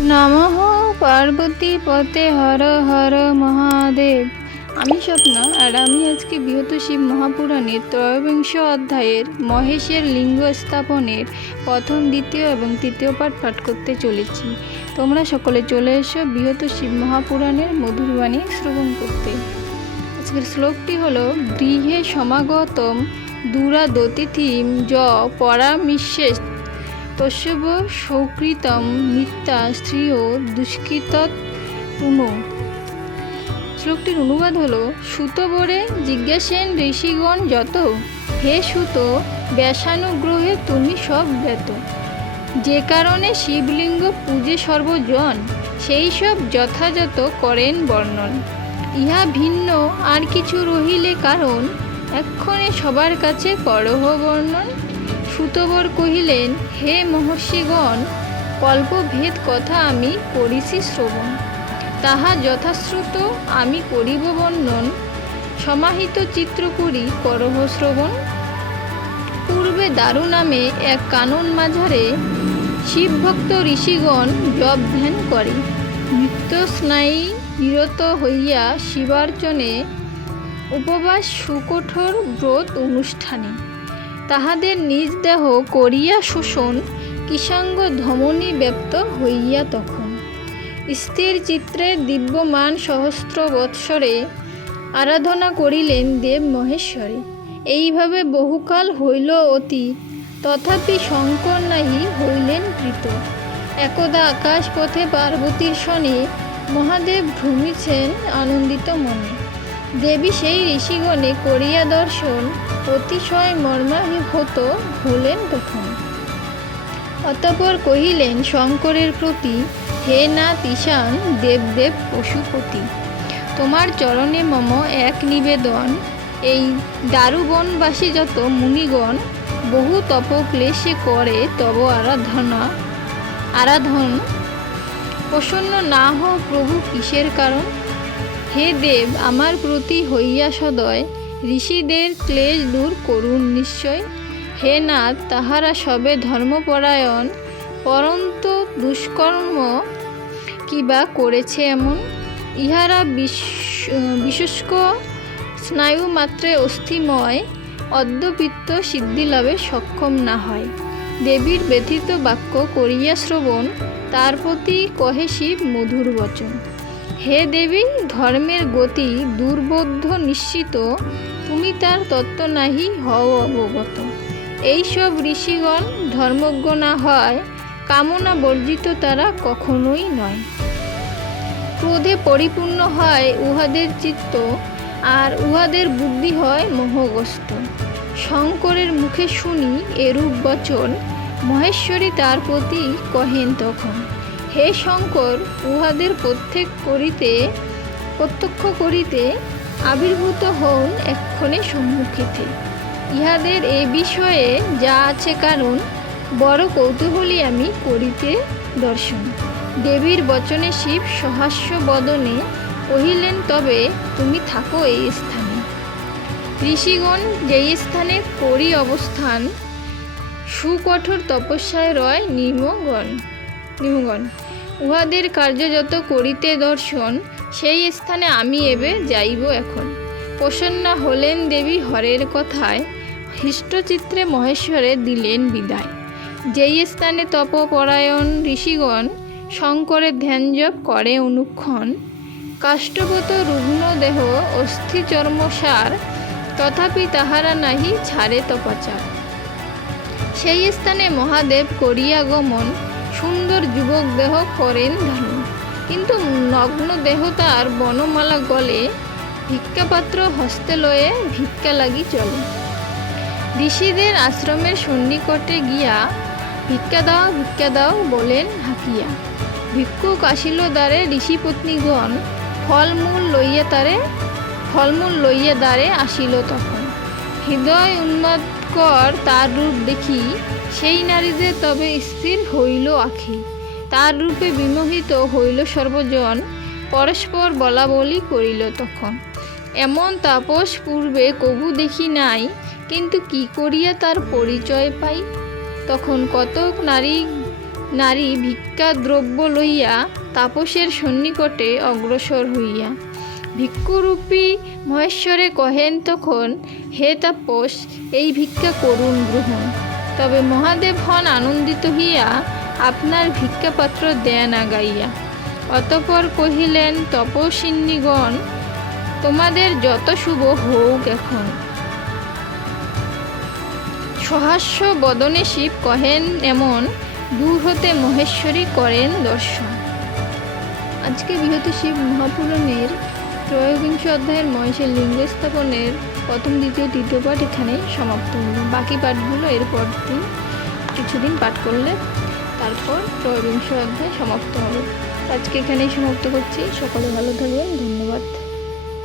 নমঃ পার্বতী পতে হর হর মহাদেব। আমি স্বপ্না, আর আমি আজকে বৃহৎ শিব মহাপুরাণের ত্রয়োবিংশ অধ্যায়ের মহেশের লিঙ্গ স্থাপনের প্রথম, দ্বিতীয় এবং তৃতীয় পাঠ করতে চলেছি। তোমরা সকলে চলে এসো বৃহৎ শিব মহাপুরাণের মধুর বাণী শ্রবণ করতে। আজকের শ্লোকটি হলো, গৃহে সমাগতম দূরাদতিথিম য পরামিষ্যেৎ তস্যব সৌকৃতম মিথ্যা স্ত্রীয় দুষ্কৃতৎ পুনঃ। শ্লোকটির অনুবাদ হলো, সুত বরে জিজ্ঞাসেন ঋষিগণ যত, হে সুত ব্যাসানুগ্রহে তুমি সব জ্ঞাত। যে কারণে শিবলিঙ্গ পূজে সর্বজন, সেই সব যথাযথ করেন বর্ণন। ইহা ভিন্ন আর কিছু রহিলে কারণ, এক্ষণে সবার কাছে করহ বর্ণন। সুতবর কহিলেন, হে মহর্ষিগণ, কল্পভেদ কথা আমি করিছি শ্রবণ। তাহা যথাশ্রুত আমি করিব বর্ণন, সমাহিত চিত্র করি করহ শ্রবণ। পূর্বে দারু নামে এক কানন মাঝারে, শিবভক্ত ঋষিগণ জপ ধ্যান করে। নিত্য স্নায়ী নিরত হইয়া শিবার্চনে, উপবাস সুকঠোর ব্রত অনুষ্ঠানে। তাহাদের নিজ দেহ করিয়া শোষণ, কিসাঙ্গ ধমনী ব্যপ্ত হইয়া তখন। স্থির চিত্রে দিব্যমান সহস্র বৎসরে, আরাধনা করিলেন দেব মহেশ্বরে। এইভাবে বহুকাল হইল অতীত, তথাপি শঙ্কর নাহি হইলেন প্রীত। একদা আকাশ পথে পার্বতীর শনে, মহাদেব ভ্রমিছেন আনন্দিত মনে। দেবী সেই ঋষিগণে করিয়া দর্শন, অতিশয় মর্মাহত হলেন তখন। অতঃপর কহিলেন শঙ্করের প্রতি, হে নাথ ঈশান দেবদেব পশুপতি, তোমার চরণে মম এক নিবেদন। এই দারুবনবাসী যত মুনিগণ, বহু তপক্লেশে করে তব আরাধন। প্রসন্ন না হও প্রভু কিসের কারণ। হে দেব আমার প্রতি হইয়া সদয়, ঋষিদের ক্লেশ দূর করুন নিশ্চয়। হে নাথ তাহারা সবে ধর্মপরায়ণ, পরন্তু দুষ্কর্ম কিবা করেছে এমন। ইহারা বিশুষ্ক স্নায়ু মাত্রে অস্থিময়, অদ্যপিত্ত সিদ্ধিলাভে সক্ষম না হয়। দেবীর ব্যথিত বাক্য করিয়া শ্রবণ, তার প্রতি কহে শিব মধুর বচন। হে দেবী ধর্মের গতি দুর্বোধ্য নিশ্চিত, তুমি তার তত্ত্ব নাহি হও অবগত। এইসব ঋষিগণ ধর্মজ্ঞ না হয়, কামনা বর্জিত তারা কখনোই নয়। ক্রোধে পরিপূর্ণ হয় উহাদের চিত্ত, আর উহাদের বুদ্ধি হয় মোহগ্রস্ত। শঙ্করের মুখে শুনি এরূপ বচন, মহেশ্বরী তার প্রতি কহেন তখন। হে শঙ্কর উহাদের প্রত্যক্ষ করিতে, আবির্ভূত হন এক্ষণে সম্মুখেতে। ইহাদের এ বিষয়ে যা আছে কারণ, বড় কৌতূহলী আমি করিতে দর্শন। দেবীর বচনে শিব সহাস্য বদনে, কহিলেন তবে তুমি থাকো এই স্থানে। ঋষিগণ যেই স্থানে করি অবস্থান, সুকঠোর তপস্যায় রয় নির্মগণ। উহাদের কার্য যত করিতে দর্শন, সেই স্থানে আমি এবে যাইব এখন। প্রসন্না হলেন দেবী হরের কথায়, হৃষ্টচিত্রে মহেশ্বরে দিলেন বিদায়। যেই স্থানে তপপরায়ণ ঋষিগণ, শঙ্করের ধ্যান জপ করে অনুক্ষণ। কাষ্ঠগত রুগ্ন দেহ অস্থি চর্মসার, তথাপি তাহারা নাহি ছাড়ে তপাচার। সেই স্থানে মহাদেব করিয়া গমন, সুন্দর যুবক দেহ করেন ধারণ। কিন্তু নগ্ন দেহ তার বনমালা গলে, ভিক্ষাপাত্র হস্তে লয়ে ভিক্ষা লাগি চলে। ঋষিদের আশ্রমের সন্নিকটে গিয়া, ভিক্ষা দাও বলেন হাকিয়া। ভিক্ষুক আসিল দ্বারে ঋষিপত্নীগণ, ফলমূল লইয়া দ্বারে আসিল তখন। হৃদয় উন্মাদকর তার রূপ দেখি, সেই নারীদের তবে স্থির হইল আখি। তার রূপে বিমোহিত হইল সর্বজন, পরস্পর বলা বলি করিল তখন। এমন তাপস পূর্বে কবু দেখি নাই, কিন্তু কি করিয়া তার পরিচয় পাই। তখন কতক নারী নারী ভিক্ষা দ্রব্য লইয়া তাপসের সন্নিকটে অগ্রসর হইয়া ভিক্ষুরূপী মহেশ্বরে কহেন তখন, হে তাপস, এই ভিক্ষা করুন গ্রহণ। তবে মহাদেব হন আনন্দিত হইয়া আপনার ভিক্ষাপাত্র দেন আগাইয়া। অতঃপর কহিলেন, তপস্বিনীগণ, তোমাদের যত শুভ হোক এখন। সহাস্য বদনে শিব কহেন এমন, দূর হতে মহেশ্বরী করেন দর্শন। আজকে বৃহৎ শিব মহাপুরাণের ত্রয়োবিংশ অধ্যায়ের মহেশের লিঙ্গ স্থাপনের প্রথম, দ্বিতীয়, তৃতীয় পাঠ এখানেই সমাপ্ত হলো। বাকি পাঠগুলো এরপর কিছুদিন পাঠ করলে তারপর ত্রয়োবিংশ অধ্যায় সমাপ্ত হবে। আজকে এখানেই সমাপ্ত করছি। সকলে ভালো থাকবেন। ধন্যবাদ।